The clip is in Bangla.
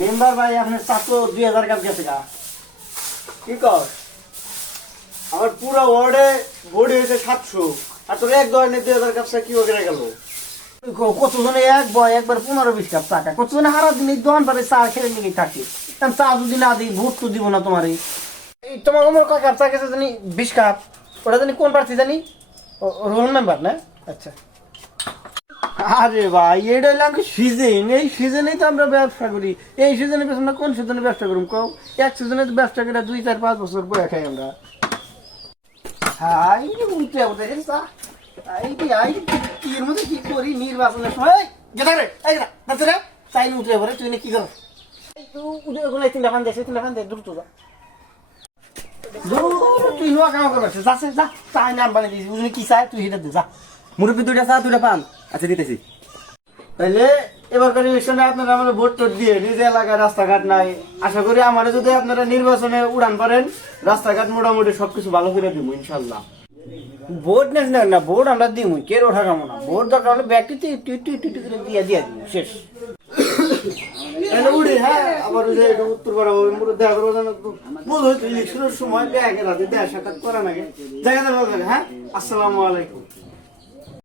মেম্বার ভাই আপনার চা তো 2000 কাপ গেছে গা। কি কর? আমার পুরো ওয়ার্ডে বডি হয়েছে 700, আর তোর এক ধরনের 2000 কাপ চা কি ওখানে গেল? কতজনে একবার 15-20 কাপ চা খায়, কতজনে সারা দিন এই দোকান পারে চা খেলে নিয়ে থাকে। চা যদি না দিই ভোট তো দিব না তোমার। এই তোমার আমার কাকার চা গেছে জানি 20 কাপ, ওটা জানি কোন প্রার্থী জানি, রোল মেম্বার না? আচ্ছা। আরে ভাই এটা হলো আমাকে সিজন, এই সিজনেই তো আমরা ব্যবসা করি। এই সিজনে আমরা কোন সিজনে ব্যবসা করুম কও? এক সিজনে তো ব্যবসা করে 2-4-5 বছর বয়ে খাই আমরা। হাই উঠে উঠে চা এর মধ্যে কি করি নির্বাচনের সময় গেটা রে রে চাই উঠে পরে তুই কি কর? ওগুলো 3টা ফান দেয় 3টা ফান দেয় দ্রুত যা তুই নোয়া কাম করছিস যাচ্ছে যা চাই নাম বানিয়ে দিয়েছিস বুঝলি কি চাই তুই সেটা দে যা। মুরব্বী 2টা চা 2টা পান। আচ্ছা দিতেছি। তাইলে এবারকার ইলেকশনে আপনারা আমাদের ভোট টোট দিয়ে নিজ এলাকায় রাস্তাঘাট নাই, আশা করি আমার যদি আপনারা নির্বাচনে উড়ান পারেন রাস্তাঘাট মোটামুটি সবকিছু ভালো করে দিব ইনশাল্লাহ। ভোট নেস না ভোট আমরা দিব কে ওঠা কামো না, ভোট দরকার হলে ব্যাগটিতে করে দিয়ে দিব শেষ। উড়ি হ্যাঁ আবার উত্তর করা হবে দেখা করবো মনে হয়তো ইলেকশনের সময় ব্যাগের হাতে দেয়া সাক্ষাৎ করা নাকি জায়গা হ্যাঁ। আসসালামু আলাইকুম।